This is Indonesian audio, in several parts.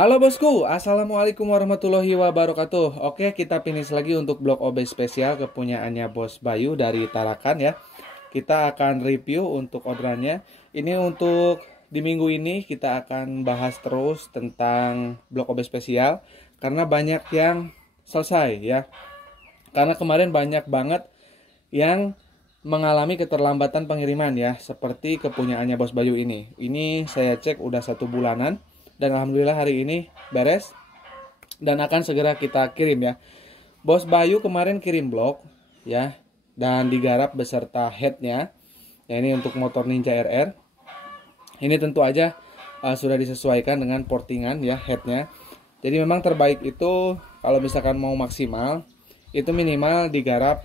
Halo bosku, assalamualaikum warahmatullahi wabarakatuh. Oke, kita finish lagi untuk blog OB spesial kepunyaannya Bos Bayu dari Tarakan ya. Kita akan review untuk orderannya. Ini untuk di minggu ini kita akan bahas terus tentang blog OB spesial karena banyak yang selesai ya. Karena kemarin banyak banget yang mengalami keterlambatan pengiriman ya, seperti kepunyaannya Bos Bayu ini. Ini saya cek udah 1 bulanan. Dan alhamdulillah hari ini beres dan akan segera kita kirim ya. Bos Bayu kemarin kirim blok ya dan digarap beserta headnya. Ya, ini untuk motor Ninja RR. Ini tentu aja sudah disesuaikan dengan portingan ya headnya. Jadi memang terbaik itu kalau misalkan mau maksimal itu minimal digarap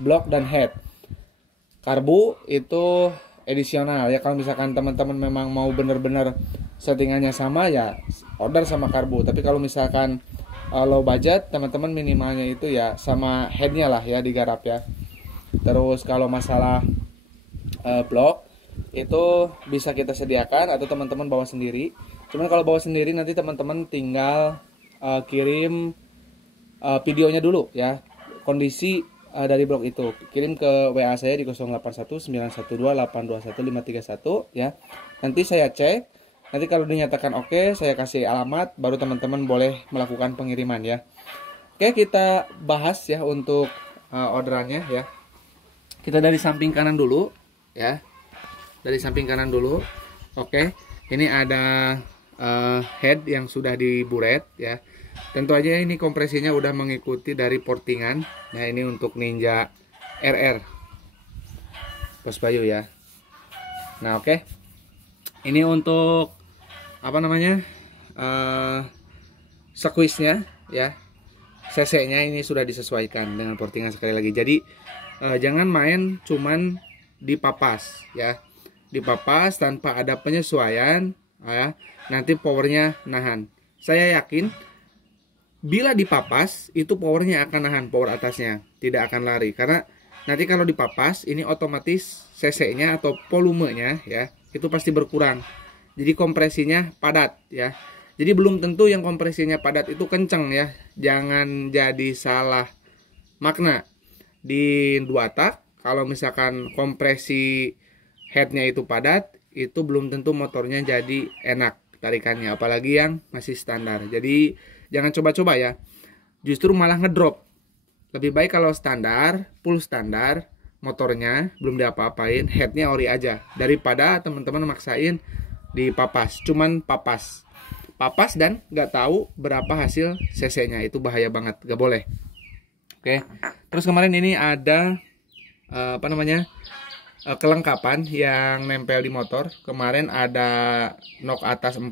blok dan head. Karbu itu edisional ya, kalau misalkan teman-teman memang mau bener-bener settingannya sama ya order sama karbu. Tapi kalau misalkan low budget, teman-teman minimalnya itu ya sama headnya lah ya digarap ya. Terus kalau masalah blok itu bisa kita sediakan atau teman-teman bawa sendiri. Cuman kalau bawa sendiri nanti teman-teman tinggal kirim videonya dulu ya, kondisi dari blog itu. Kirim ke WA saya di 081912821531 ya. Nanti saya cek. Nanti kalau dinyatakan oke, saya kasih alamat, baru teman-teman boleh melakukan pengiriman ya. Oke, kita bahas ya untuk orderannya ya. Kita dari samping kanan dulu ya. Dari samping kanan dulu. Oke, ini ada head yang sudah diburet ya. Tentu aja ini kompresinya udah mengikuti dari portingan. Nah, ini untuk Ninja RR Bos Bayu ya. Nah, oke. Ini untuk apa namanya? Squeeze-nya ya. CC-nya ini sudah disesuaikan dengan portingan sekali lagi. Jadi jangan main cuman dipapas ya. Dipapas tanpa ada penyesuaian ya. Nanti powernya nahan. Saya yakin bila dipapas itu powernya akan nahan, power atasnya tidak akan lari. Karena nanti kalau dipapas ini otomatis cc-nya atau volumenya ya itu pasti berkurang. Jadi kompresinya padat ya. Jadi belum tentu yang kompresinya padat itu kenceng ya. Jangan jadi salah makna. Di 2 tak kalau misalkan kompresi headnya itu padat, itu belum tentu motornya jadi enak tarikannya, apalagi yang masih standar. Jadi jangan coba-coba ya, justru malah ngedrop. Lebih baik kalau standar, full standar, motornya belum diapa-apain, headnya ori aja, daripada teman-teman maksain dipapas. Cuman papas dan nggak tahu berapa hasil cc-nya, itu bahaya banget, nggak boleh. Oke, terus kemarin ini ada apa namanya, kelengkapan yang nempel di motor. Kemarin ada nok atas 4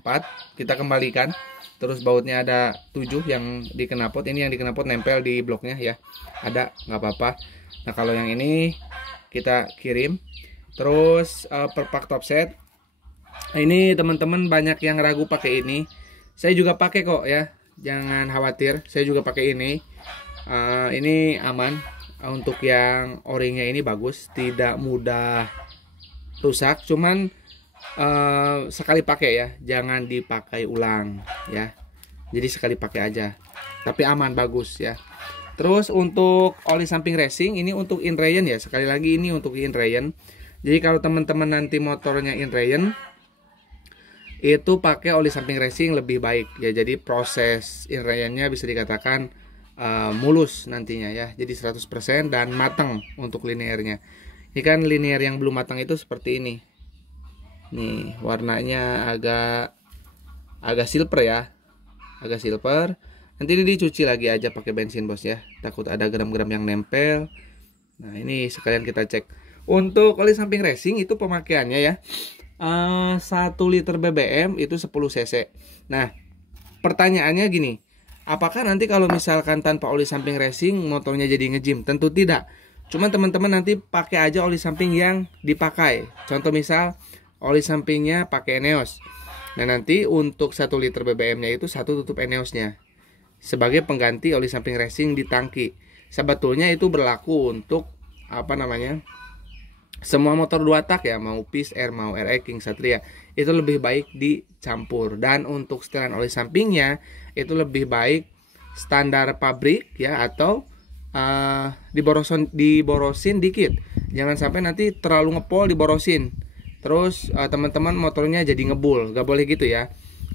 kita kembalikan. Terus bautnya ada 7 yang di knalpot. Ini yang di knalpot nempel di bloknya ya. Ada, nggak apa-apa. Nah, kalau yang ini kita kirim. Terus perpak topset. Ini teman-teman banyak yang ragu pakai ini. Saya juga pakai kok ya. Jangan khawatir, saya juga pakai ini. Ini aman. Untuk yang o-ringnya ini bagus, tidak mudah rusak. Cuman sekali pakai ya, jangan dipakai ulang ya. Jadi sekali pakai aja, tapi aman, bagus ya. Terus untuk oli samping racing ini untuk Inrayon ya. Sekali lagi ini untuk Inrayon. Jadi kalau teman-teman nanti motornya Inrayon itu pakai oli samping racing lebih baik ya. Jadi proses Inrayonnya bisa dikatakan mulus nantinya ya. Jadi 100% dan matang untuk linearnya. Ini kan linear yang belum matang itu seperti ini. Nih, warnanya agak silver ya. Agak silver. Nanti ini dicuci lagi aja pakai bensin bos ya. Takut ada gram-gram yang nempel. Nah, ini sekalian kita cek. Untuk oli samping racing itu pemakaiannya ya. 1 liter BBM itu 10 cc. Nah, pertanyaannya gini. Apakah nanti kalau misalkan tanpa oli samping racing motornya jadi ngejim? Tentu tidak. Cuman teman-teman nanti pakai aja oli samping yang dipakai. Contoh misal oli sampingnya pakai Eneos. Nah, nanti untuk 1 liter BBM-nya itu 1 tutup Eneosnya sebagai pengganti oli samping racing di tangki. Sebetulnya itu berlaku untuk apa namanya, semua motor 2 tak ya, mau Peace Air, mau RX, King Satria, itu lebih baik dicampur. Dan untuk setelan oli sampingnya itu lebih baik standar pabrik ya, atau diborosin dikit. Jangan sampai nanti terlalu ngepol diborosin. Terus teman-teman motornya jadi ngebul, gak boleh gitu ya.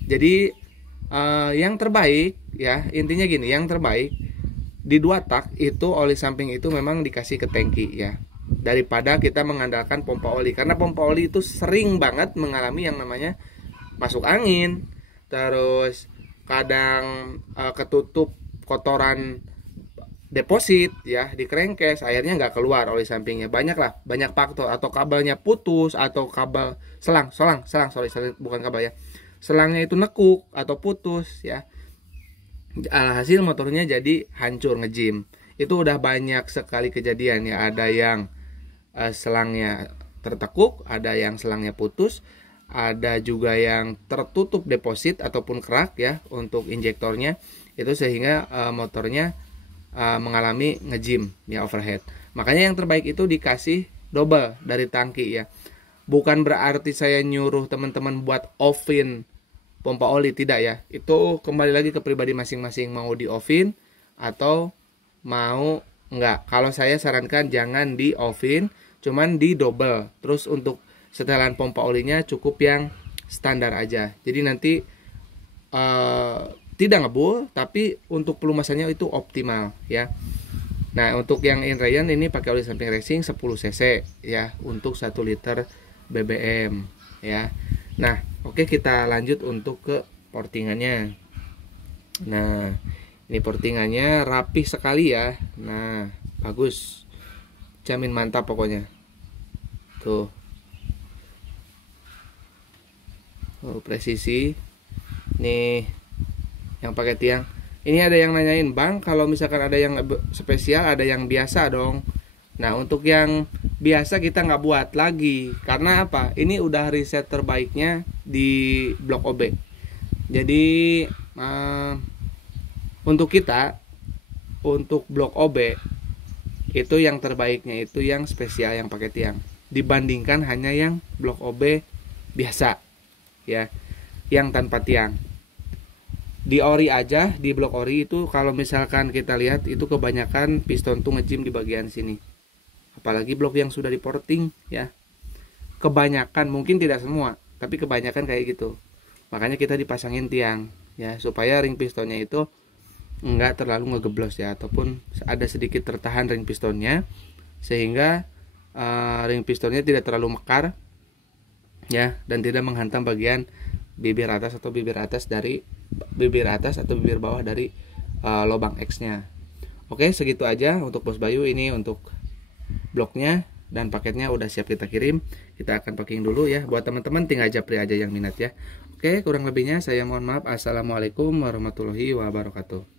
Jadi yang terbaik ya, intinya gini, yang terbaik di 2 tak itu oli samping itu memang dikasih ke tangki ya, daripada kita mengandalkan pompa oli, karena pompa oli itu sering banget mengalami yang namanya masuk angin, terus kadang ketutup kotoran deposit ya di crankcase, akhirnya nggak keluar oli sampingnya. Banyak faktor, atau kabelnya putus, atau kabel selang bukan kabel ya, selangnya itu nekuk atau putus ya, hasil motornya jadi hancur ngejim. Itu udah banyak sekali kejadian ya, ada yang selangnya tertekuk, ada yang selangnya putus, ada juga yang tertutup deposit ataupun kerak ya untuk injektornya, itu sehingga motornya mengalami ngejim ya, overhead. Makanya yang terbaik itu dikasih double dari tangki ya. Bukan berarti saya nyuruh teman-teman buat off-in pompa oli, tidak ya. Itu kembali lagi ke pribadi masing-masing, mau di off-in atau mau enggak. Kalau saya sarankan jangan di off-in, cuman di double. Terus untuk setelan pompa olinya cukup yang standar aja. Jadi nanti tidak ngebul, tapi untuk pelumasannya itu optimal ya. Nah, untuk yang Inrayan ini pakai oli samping racing 10 cc ya, untuk 1 liter BBM ya. Nah, oke, kita lanjut untuk ke portingannya. Nah, ini portingannya rapih sekali ya. Nah, bagus, jamin mantap pokoknya. Tuh, presisi nih yang pakai tiang. Ini ada yang nanyain, Bang, kalau misalkan ada yang spesial, ada yang biasa dong. Nah, untuk yang biasa kita nggak buat lagi, karena apa? Ini udah riset terbaiknya di Blok OB. Jadi untuk kita, untuk Blok OB itu yang terbaiknya itu yang spesial yang pakai tiang, dibandingkan hanya yang Blok OB biasa ya, yang tanpa tiang. Di ori aja, di blok ori itu kalau misalkan kita lihat itu kebanyakan piston tuh ngejim di bagian sini. Apalagi blok yang sudah di porting ya. Kebanyakan, mungkin tidak semua, tapi kebanyakan kayak gitu. Makanya kita dipasangin tiang ya, supaya ring pistonnya itu enggak terlalu ngegeblos ya, ataupun ada sedikit tertahan ring pistonnya, sehingga ring pistonnya tidak terlalu mekar ya, dan tidak menghantam bagian bibir atas atau bibir bawah dari lubang X-nya. Oke, segitu aja untuk Bos Bayu. Ini untuk bloknya dan paketnya udah siap kita kirim. Kita akan packing dulu ya. Buat teman-teman tinggal japri aja yang minat ya. Oke, kurang lebihnya saya mohon maaf. Assalamualaikum warahmatullahi wabarakatuh.